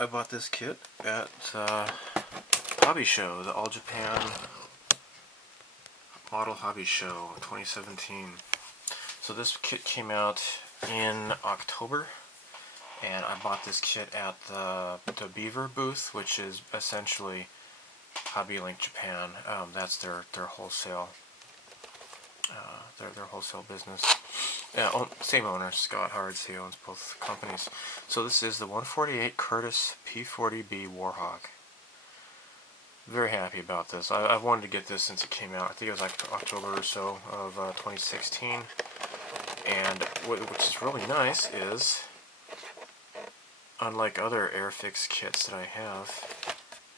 I bought this kit at Hobby Show, the All Japan Model Hobby Show 2017. So this kit came out in October, and I bought this kit at the Beaver booth, which is essentially Hobby Link Japan. That's their wholesale their wholesale business. Same owner, Scott Hards. He owns both companies. So this is the 148 Curtis P-40 Warhawk. Very happy about this. I've wanted to get this since it came out. I think it was like October or so of 2016. And which is really nice is, unlike other Airfix kits that I have,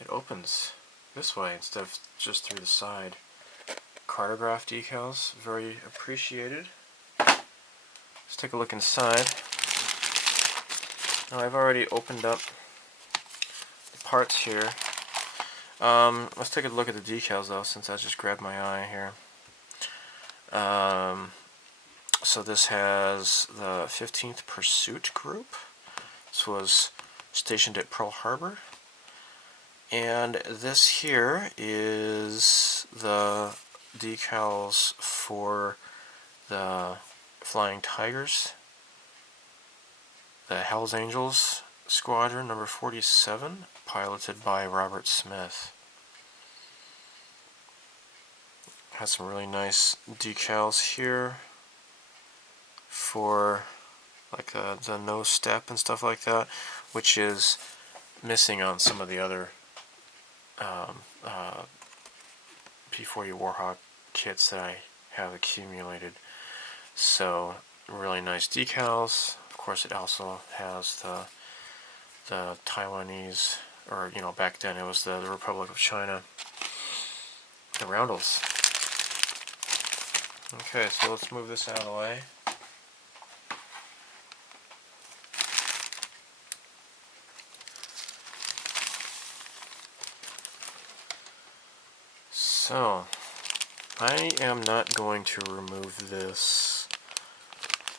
it opens this way instead of just through the side. Cartograph decals, very appreciated. Let's take a look inside. Now I've already opened up the parts here. Let's take a look at the decals though, since I just grabbed my eye here. So this has the 15th Pursuit Group. This was stationed at Pearl Harbor. And this here is the decals for the Flying Tigers, the Hells Angels Squadron number 47, piloted by Robert Smith. Has some really nice decals here for like the nose step and stuff like that, which is missing on some of the other P-40 Warhawk kits that I have accumulated. So really nice decals. Of course, it also has the Taiwanese, or back then it was the Republic of China, the roundels. Okay, so let's move this out of the way. So, I am not going to remove this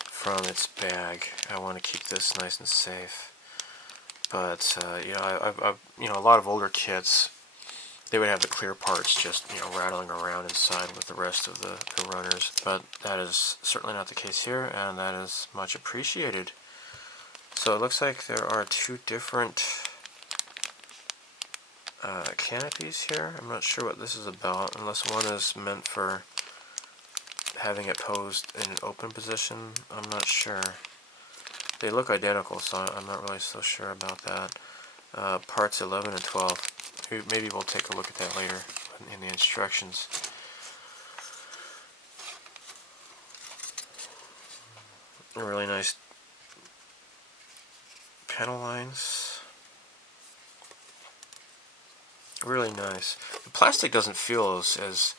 from its bag. I want to keep this nice and safe. But a lot of older kits, they would have the clear parts just rattling around inside with the rest of the runners. But that is certainly not the case here, and that is much appreciated. So it looks like there are two different canopies here. I'm not sure what this is about, unless one is meant for having it posed in an open position. I'm not sure. They look identical, so I'm not really so sure about that. Parts 11 and 12. Maybe we'll take a look at that later in the instructions. Really nice panel lines. Really nice. The plastic doesn't feel as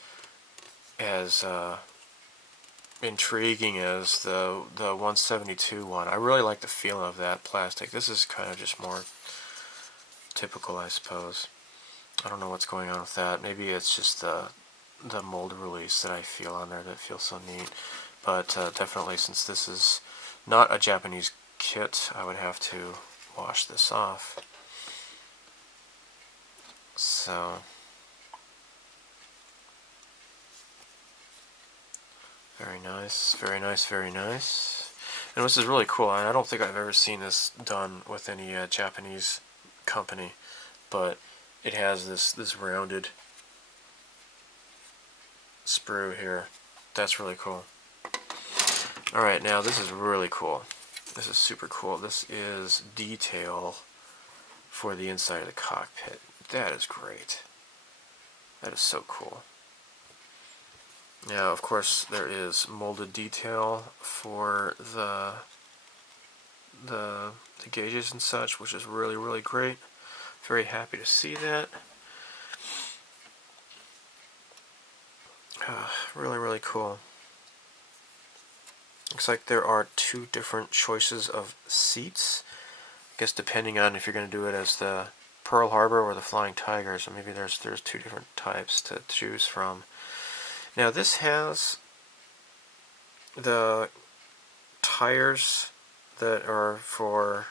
intriguing as the 172 one. I really like the feeling of that plastic. This is kind of just more typical, I suppose. I don't know what's going on with that. Maybe it's just the mold release that I feel on there that feels so neat. But definitely, since this is not a Japanese kit, I would have to wash this off. So, very nice, very nice, very nice. And this is really cool. I don't think I've ever seen this done with any Japanese company, but it has this rounded sprue here. That's really cool. Alright, now this is really cool. This is super cool. This is detail for the inside of the cockpit. That is great. That is so cool. Now, of course, there is molded detail for the gauges and such, which is really, really great. Very happy to see that. Really, really cool. Looks like there are two different choices of seats. I guess depending on if you're going to do it as the Pearl Harbor or the Flying Tigers, or maybe there's two different types to choose from. Now this has the tires that are for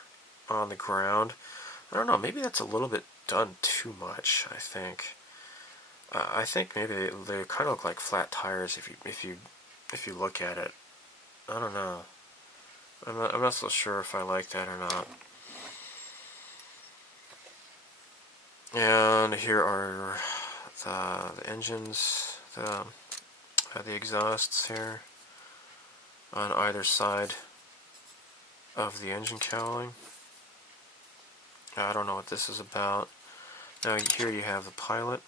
on the ground. I don't know, maybe that's a little bit done too much, I think. I think maybe they kind of look like flat tires if you look at it. I don't know. I'm not so sure if I like that or not. And here are the engines, the exhausts here on either side of the engine cowling. I don't know what this is about. Now here you have the pilot.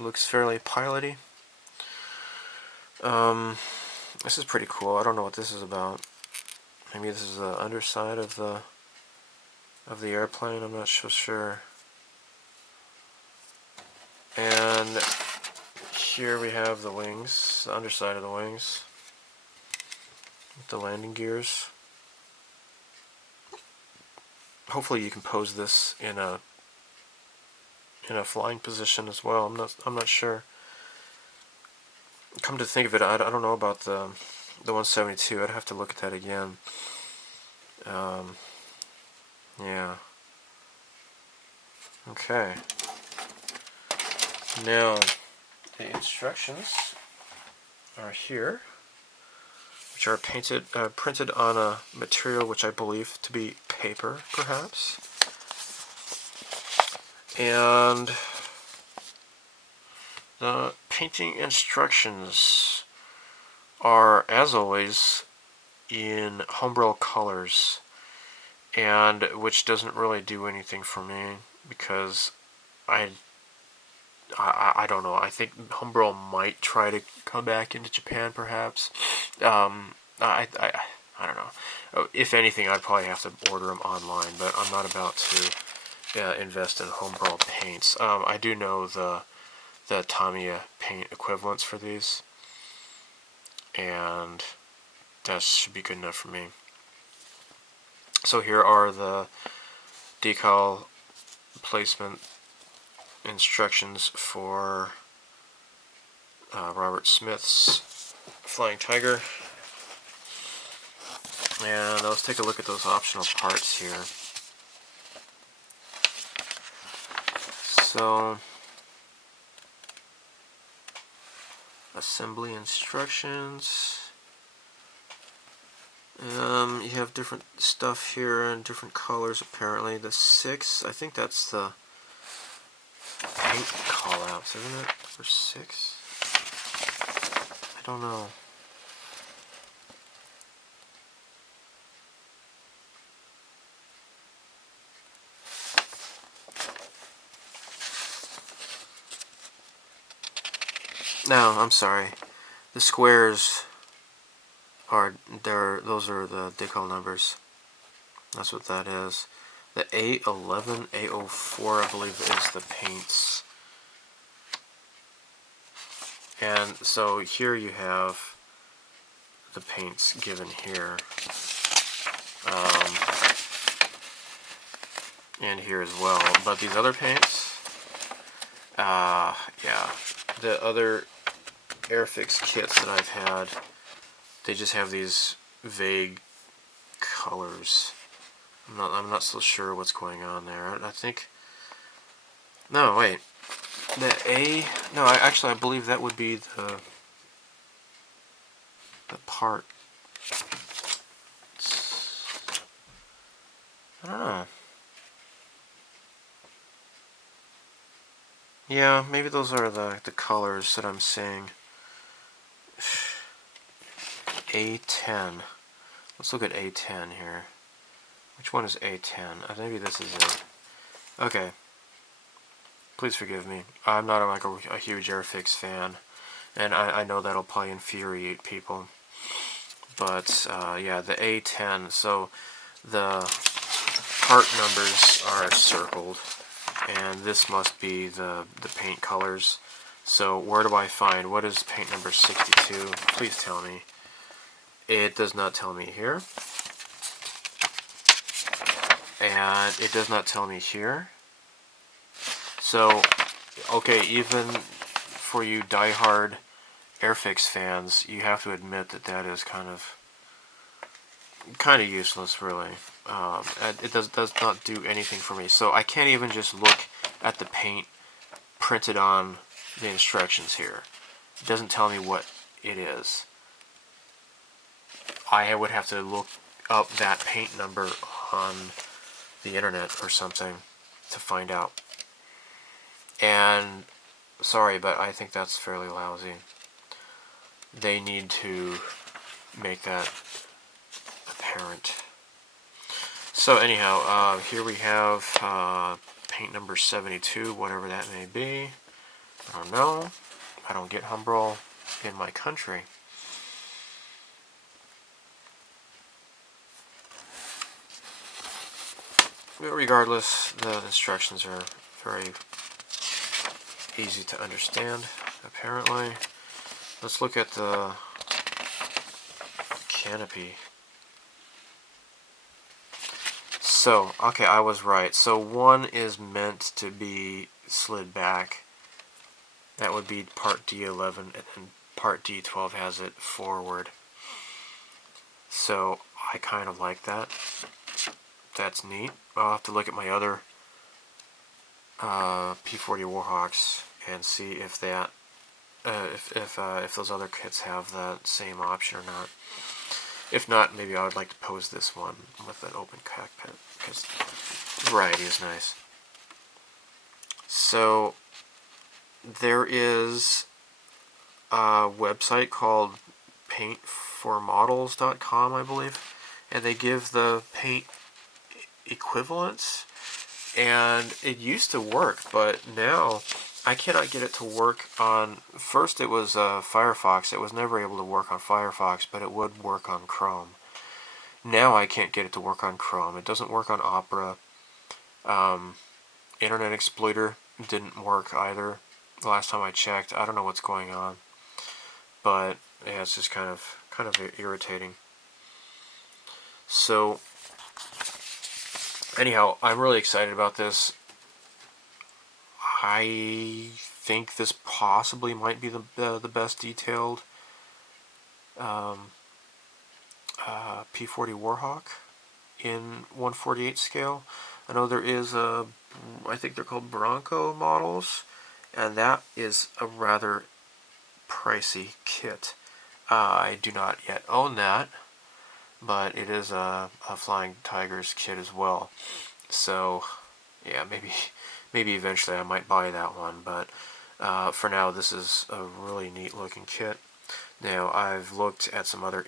Looks fairly piloty. This is pretty cool. I don't know what this is about. Maybe this is the underside of the airplane. I'm not so sure. And here we have the wings, the underside of the wings, with the landing gears. Hopefully you can pose this in a flying position as well. I'm not sure. Come to think of it, I don't know about the 172. I'd have to look at that again. Yeah. Okay. Now the instructions are here, which are printed on a material which I believe to be paper, perhaps. And the painting instructions are, as always, in Homebrew colors, and which doesn't really do anything for me because I don't know. I think Homebrew might try to come back into Japan, perhaps. I don't know. If anything, I'd probably have to order them online, but I'm not about to invest in Homebrew paints. I do know the Tamiya paint equivalents for these, and that should be good enough for me. So here are the decal placement instructions for Robert Smith's Flying Tiger. And let's take a look at those optional parts here. So, assembly instructions. You have different stuff here in different colors apparently. The 6, I think that's the paint callouts, isn't it? For 6? I don't know. No, I'm sorry. The squares are there. Those are the decal numbers. That's what that is. The A11, A04, I believe, is the paints. And so here you have the paints given here. And here as well. But these other paints, yeah, the other Airfix kits that I've had, they just have these vague colors. I'm not so sure what's going on there. I think, no, wait, the A, no, I believe that would be the part. I don't know. Yeah, maybe those are the colors that I'm seeing. A10. Let's look at A10 here. Which one is A10? Maybe this is it. Okay. Please forgive me. I'm not like a huge Airfix fan, and I know that'll probably infuriate people. But yeah, the A10. So the part numbers are circled, and this must be the paint colors. So where do I find, what is paint number 62? Please tell me. It does not tell me here. And it does not tell me here. So, okay, even for you diehard Airfix fans, you have to admit that that is kind of kind of useless, really. It does not do anything for me. So I can't even just look at the paint printed on the instructions here. It doesn't tell me what it is. I would have to look up that paint number on the internet or something to find out. And sorry, but I think that's fairly lousy. They need to make that apparent. So anyhow, here we have paint number 72, whatever that may be. I don't know. I don't get Humbrol in my country. But regardless, the instructions are very easy to understand, apparently. Let's look at the canopy. So, okay, I was right. So one is meant to be slid back. That would be part D11, and then part D12 has it forward. So I kind of like that. That's neat. I'll have to look at my other P-40 Warhawks and see if that if those other kits have that same option or not. If not, maybe I would like to pose this one with an open cockpit, because variety is nice. So there is a website called paintformodels.com, I believe, and they give the paint equivalents, and it used to work, but now I cannot get it to work on, first it was Firefox. It was never able to work on Firefox, but it would work on Chrome. Now I can't get it to work on Chrome. It doesn't work on Opera. Internet Explorer didn't work either. The last time I checked, I don't know what's going on, but yeah, it's just kind of irritating. So anyhow, I'm really excited about this. I think this possibly might be the best detailed P-40 Warhawk in 1/48 scale. I know there is I think they're called Bronco models, and that is a rather pricey kit. I do not yet own that, but it is a Flying Tigers kit as well. So yeah, maybe eventually I might buy that one, but for now this is a really neat looking kit. Now I've looked at some other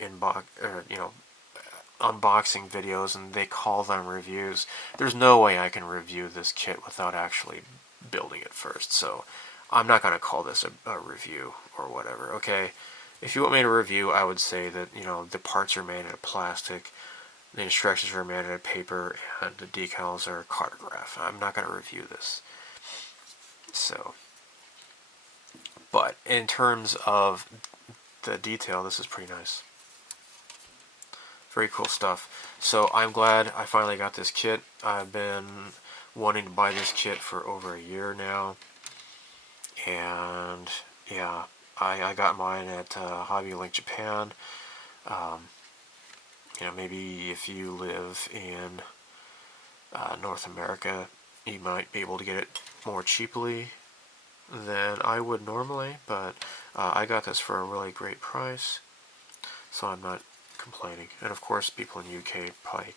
unboxing videos, and they call them reviews. There's no way I can review this kit without actually building it first, so I'm not going to call this a review or whatever, okay? If you want me to review, I would say that, the parts are made out of plastic, the instructions are made out of paper, and the decals are cartograph. I'm not going to review this. So, but in terms of the detail, this is pretty nice. Very cool stuff. So I'm glad I finally got this kit. I've been wanting to buy this kit for over a year now, and yeah, I got mine at Hobby Link Japan. Maybe if you live in North America, you might be able to get it more cheaply than I would normally, but I got this for a really great price, so I'm not complaining. And of course, people in the UK probably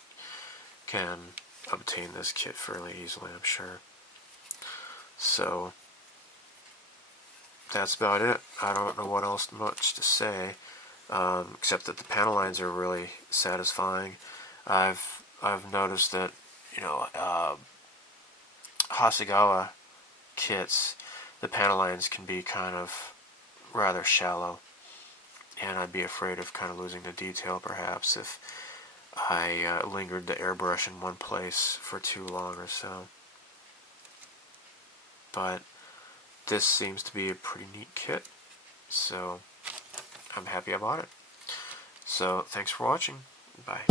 can obtain this kit fairly easily, I'm sure. So that's about it. I don't know what else much to say, except that the panel lines are really satisfying. I've noticed that Hasegawa kits, the panel lines can be kind of rather shallow, and I'd be afraid of kind of losing the detail perhaps if I lingered the airbrush in one place for too long or so. But this seems to be a pretty neat kit, so I'm happy I bought it. So thanks for watching. Bye.